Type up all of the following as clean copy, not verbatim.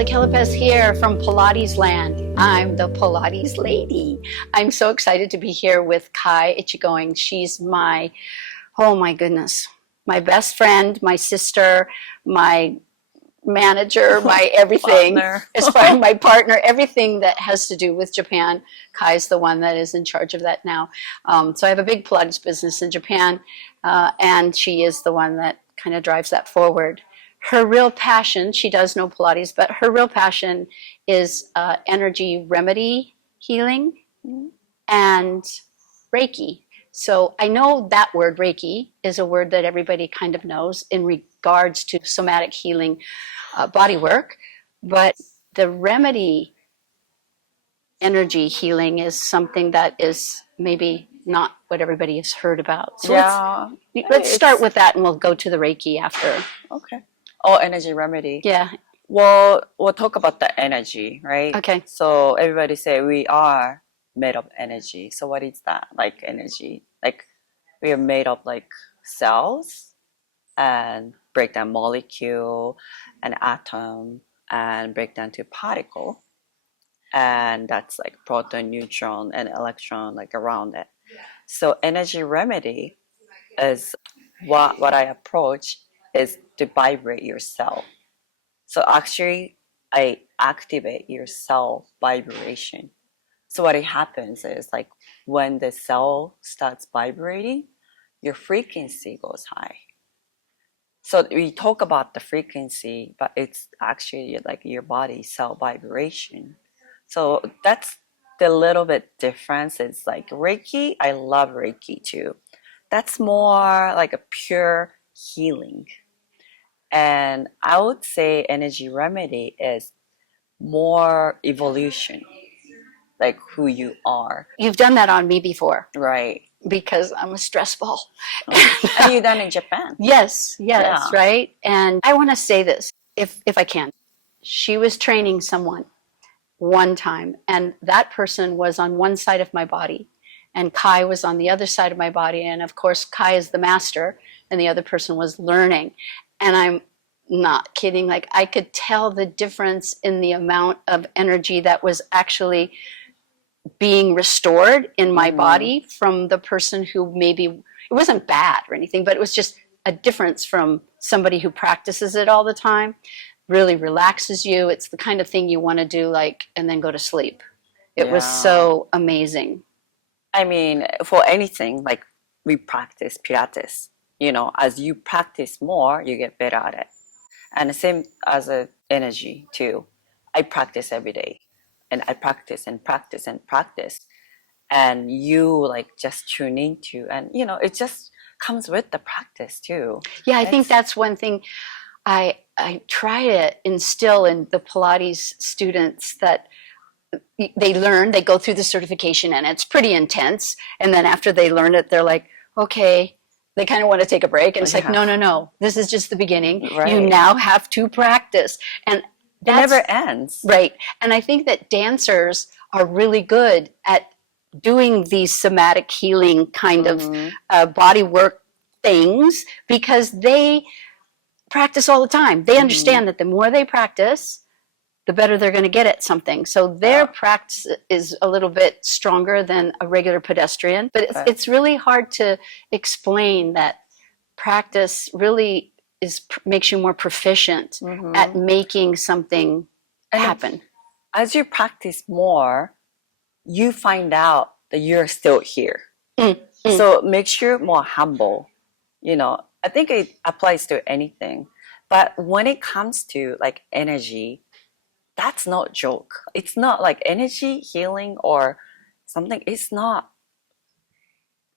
Kelly Kellepes here from Pilates Land. I'm the Pilates lady. I'm so excited to be here with Kae Etchegoin. She's my, oh my goodness, my best friend, my sister, my manager, my everything. As far as my partner, everything that has to do with Japan. Kai's the one that is in charge of that now. So I have a big Pilates business in Japan, and she is the one that kind of drives that forward. Her real passion, she does know Pilates, but her real passion is energy remedy healing and Reiki. So I know that word Reiki is a word that everybody kind of knows in regards to somatic healing body work, but the remedy energy healing is something that is maybe not what everybody has heard about. So let's start with that and we'll go to the Reiki after. Okay. Oh, energy remedy. Yeah. Well, we'll talk about the energy, right? Okay. So everybody say we are made of energy. So what is that? Like energy? Like we are made of like cells and break down molecule and atom and break down to particle. And that's like proton, neutron, and electron like around it. So energy remedy is what I approach is to vibrate your cell. So actually, I activate your cell vibration. So what happens is like when the cell starts vibrating, your frequency goes high. So we talk about the frequency, but it's actually like your body cell vibration. So that's the little bit difference. It's like Reiki, I love Reiki too. That's more like a pure healing. And I would say energy remedy is more evolution, like who you are. You've done that on me before. Right. Because I'm a stress ball. And you've done it in Japan. Yes, right. And I want to say this, if I can. She was training someone one time, and that person was on one side of my body, and Kai was on the other side of my body. And of course, Kai is the master, and the other person was learning. And I'm not kidding. Like I could tell the difference in the amount of energy that was actually being restored in my body from the person who maybe, it wasn't bad or anything, but it was just a difference from somebody who practices it all the time. Really relaxes you. It's the kind of thing you want to do, like, and then go to sleep. It was so amazing. I mean, for anything, like we practice Pilates, you know, as you practice more, you get better at it. And the same as energy too. I practice every day, and I practice and practice and practice. And you like just tune into, and you know, it just comes with the practice too. Yeah, I think that's one thing I try to instill in the Pilates students, that they learn, they go through the certification and it's pretty intense. And then after they learn it, they're like, okay, they kind of want to take a break. And it's like, no, this is just the beginning. Right. You now have to practice. And it never ends. Right. And I think that dancers are really good at doing these somatic healing kind of body work things, because they practice all the time. They understand that the more they practice, the better they're going to get at something. So their practice is a little bit stronger than a regular pedestrian. But it's really hard to explain that practice really makes you more proficient at making something happen. As you practice more, you find out that you're still here. So make sure more humble. You know, I think it applies to anything. But when it comes to like energy, that's not a joke. It's not like energy healing or something. It's not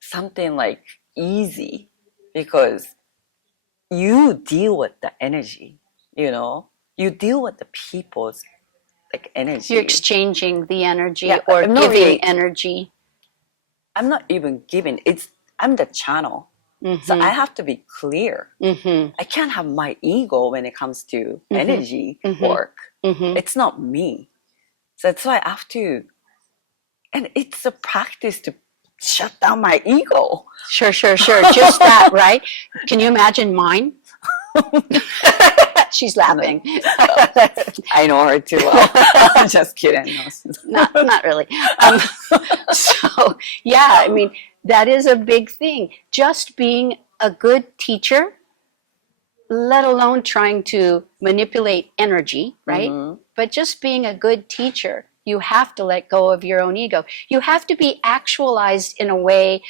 something like easy, because you deal with the energy, you know, you deal with the people's like energy. You're exchanging the energy or giving energy. I'm not even giving. I'm the channel. So I have to be clear. I can't have my ego when it comes to energy work. It's not me. So that's why I have to, and it's a practice to shut down my ego. Sure. Just that, right? Can you imagine mine? She's laughing. I know her too well. I'm just kidding. No. Not really. So, yeah, I mean, that is a big thing. Just being a good teacher, let alone trying to manipulate energy, right? Mhm. But just being a good teacher, you have to let go of your own ego. You have to be actualized in a way,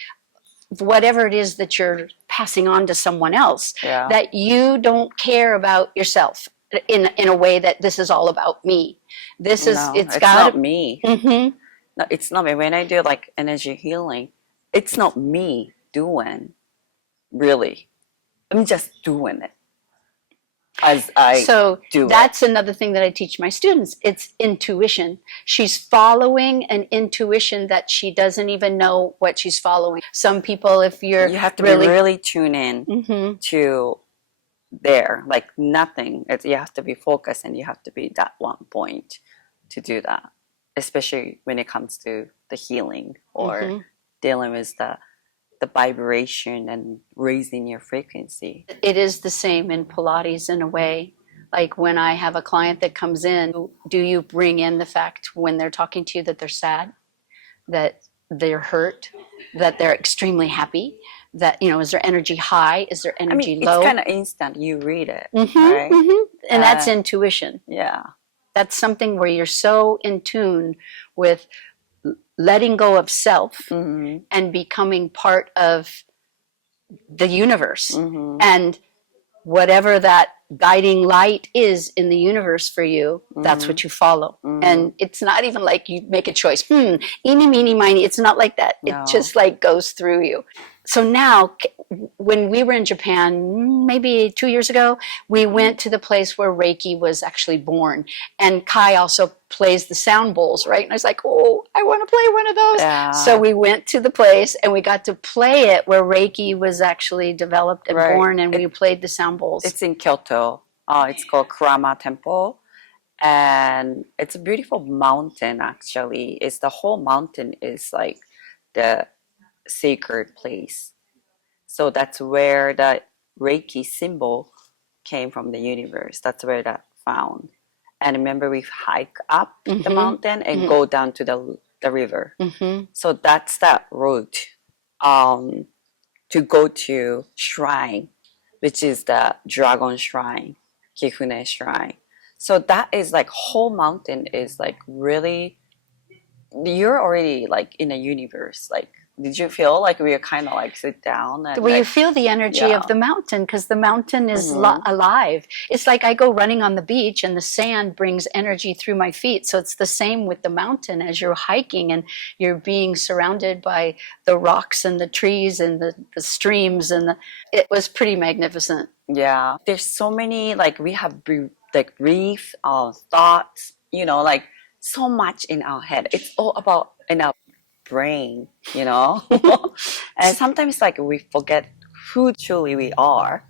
whatever it is that you're passing on to someone else, Yeah. that you don't care about yourself in a way that this is all about me. This is, No, it's it's got not to. me. Mm-hmm. No, it's not me. When I do like energy healing, it's not me doing, really. I'm just doing it as I So do it. that's another thing that I teach my students. It's intuition. She's following an intuition that she doesn't even know what she's following. Some people, if you're You have to really, be really tuned in Mhm. to there, like nothing. You have to be focused and you have to be that one point to do that, especially when it comes to the healing or Mhm. dealing with the vibration and raising your frequency. It is the same in Pilates in a way. Like when I have a client that comes in, do you bring in the fact when they're talking to you that they're sad, that they're hurt, that they're extremely happy, that, is their energy high? Is their I mean, energy it's low? kind of instant. You read it, Mm-hmm, right? mm-hmm. And that's Uh, intuition. Yeah. That's something where you're so in tune with letting go of self Mm-hmm. and becoming part of the universe. Mm-hmm. And whatever that guiding light is in the universe for you, that's Mm-hmm. what you follow. Mm-hmm. And it's not even like you make a choice. Eeny, meeny, miny. It's not like that. No. It just like goes through you. So now, when we were in Japan, maybe 2 years ago, we went to the place where Reiki was actually born. And Kai also plays the sound bowls, right? And I was like, oh, I want to play one of those. Yeah. So we went to the place and we got to play it where Reiki was actually developed and Right. born, and we played the sound bowls. It's in Kyoto. It's called Kurama Temple. And it's a beautiful mountain, actually. It's the whole mountain is like the sacred place. So that's where the Reiki symbol came from the universe. That's where that found. And remember, we hike up the Mhm. mountain and Mhm. go down to the river. Mm-hmm. So that's that route to go to shrine, which is the dragon shrine, Kifune shrine. So that is like whole mountain is like really, you're already like in a universe. Like, did you feel like we were kind of like sit down and Well, you like, feel the energy yeah. of the mountain because the mountain is Mhm. alive. It's like I go running on the beach and the sand brings energy through my feet. So it's the same with the mountain as you're hiking and you're being surrounded by the rocks and the trees and the streams. It was pretty magnificent. Yeah, there's so many like we have like brief thoughts, like so much in our head. It's all about in our brain, and sometimes like we forget who truly we are.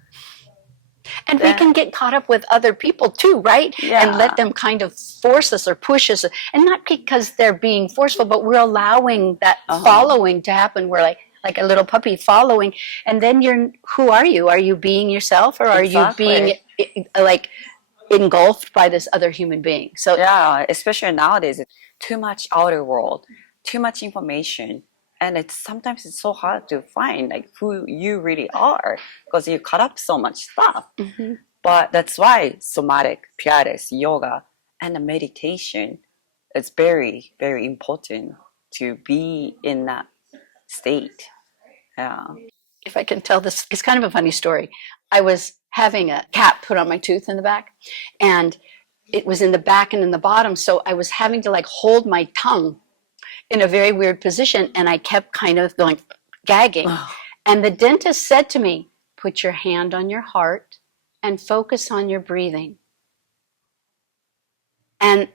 And we can get caught up with other people too, right? Yeah. And let them kind of force us or push us. And not because they're being forceful, but we're allowing that following to happen. We're like a little puppy following. And then who are you? Are you being yourself, or are Exactly. you being like engulfed by this other human being? So Yeah, especially nowadays, it's too much outer world, too much information. And sometimes it's so hard to find like who you really are because you cut up so much stuff. Mm-hmm. But that's why somatic, Pilates, yoga, and the meditation is very, very important to be in that state. Yeah. If I can tell this, it's kind of a funny story. I was having a cap put on my tooth in the back, and it was in the back and in the bottom. So I was having to like hold my tongue in a very weird position, and I kept kind of going gagging. And the dentist said to me, put your hand on your heart and focus on your breathing. And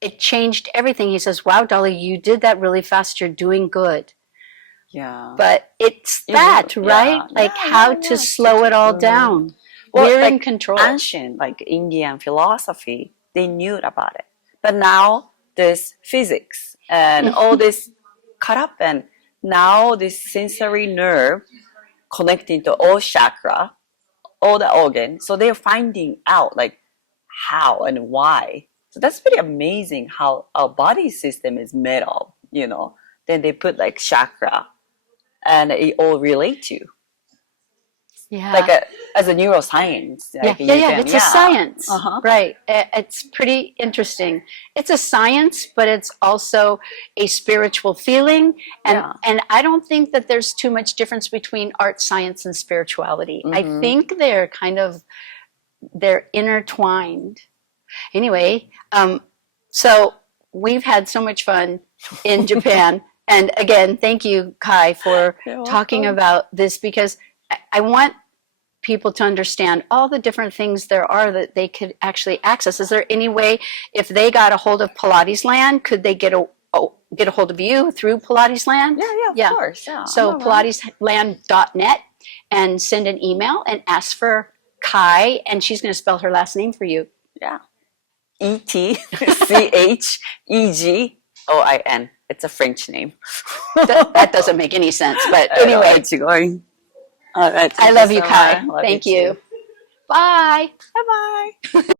it changed everything. He says, wow, Dolly, you did that really fast. You're doing good. Yeah. But it's that, right? Yeah. Like how to slow it all down. Well, We're like in control. Ancient, like Indian philosophy, they knew about it. But now there's physics and all this cut up, and now this sensory nerve connecting to all chakra, all the organ. So they're finding out like how and why. So that's pretty amazing how our body system is made of, you know. Then they put like chakra and it all relate to Yeah. like as a neuroscience. Like Yeah. you can, It's a science, Uh-huh. right? It's pretty interesting. It's a science, but it's also a spiritual feeling. And Yeah. and I don't think that there's too much difference between art, science, and spirituality. I Mhm. think they're intertwined. Anyway, so we've had so much fun in Japan. And again, thank you, Kai, for You're talking welcome. about this, because I want people to understand all the different things there are that they could actually access. Is there any way, if they got a hold of Pilates Land, could they get a hold of you through Pilates Land? Yeah, of course. Yeah. So I'm around. pilatesland.net, and send an email and ask for Kai, and she's going to spell her last name for you. Yeah. Etchegoin. It's a French name. That doesn't make any sense, but anyway, Etchegoin. All right. I Thank love you you, so Kai. much. Love Thank too. you. Bye. Bye bye.